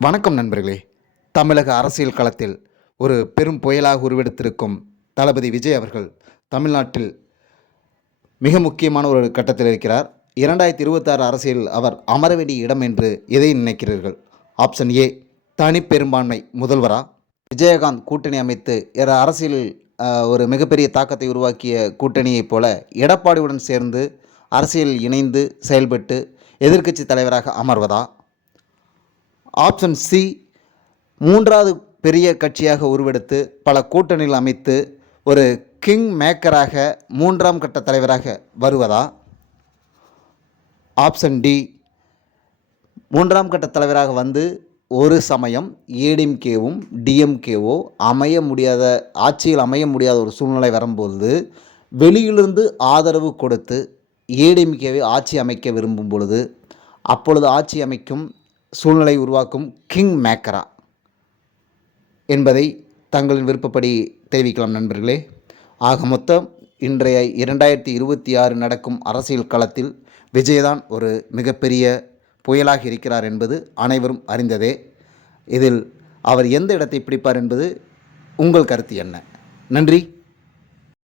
வணக்கம் நண்பர்களே. தமிழக அரசியல் களத்தில் ஒரு பெரும் புயலாக உருவெடுத்திருக்கும் தளபதி விஜய் அவர்கள் தமிழ்நாட்டில் மிக முக்கியமான ஒரு கட்டத்தில் இருக்கிறார். 2026 அரசியல் அவர் அமர வேண்டிய இடம் என்று எதை நினைக்கிறீர்கள்? ஆப்ஷன் ஏ, தனி பெரும்பான்மை முதல்வரா? விஜயகாந்த் கூட்டணி அமைத்து அரசியலில் ஒரு மிகப்பெரிய தாக்கத்தை உருவாக்கிய கூட்டணியைப் போல எடப்பாடியுடன் சேர்ந்து அரசியலில் இணைந்து செயல்பட்டு எதிர்க்கட்சி தலைவராக அமர்வதா? ஆப்ஷன் சி, மூன்றாவது பெரிய கட்சியாக உருவெடுத்து பல கூட்டணிகள் அமைத்து ஒரு கிங் மேக்கராக மூன்றாம் கட்ட தலைவராக வருவதா? ஆப்ஷன் டி, மூன்றாம் கட்ட தலைவராக வந்து ஒரு சமயம் ஏடிஎம்கேவும் டிஎம்கேவோ ஆட்சியில் அமைய முடியாத ஒரு சூழ்நிலை வரும்பொழுது வெளியிலிருந்து ஆதரவு கொடுத்து ஏடிஎம்கேவை ஆட்சி அமைக்க விரும்பும் பொழுது அப்பொழுது ஆட்சி அமைக்கும் சூழ்நிலை உருவாக்கும் கிங் மேக்கரா என்பதை தங்களின் விருப்பப்படி தெரிவிக்கலாம் நண்பர்களே. ஆக மொத்தம் இன்றைய 2026 நடக்கும் அரசியல் களத்தில் விஜய்தான் ஒரு மிகப்பெரிய புயலாக இருக்கிறார் என்பது அனைவரும் அறிந்ததே. இதில் அவர் எந்த இடத்தை பிடிப்பார் என்பது உங்கள் கருத்து என்ன? நன்றி.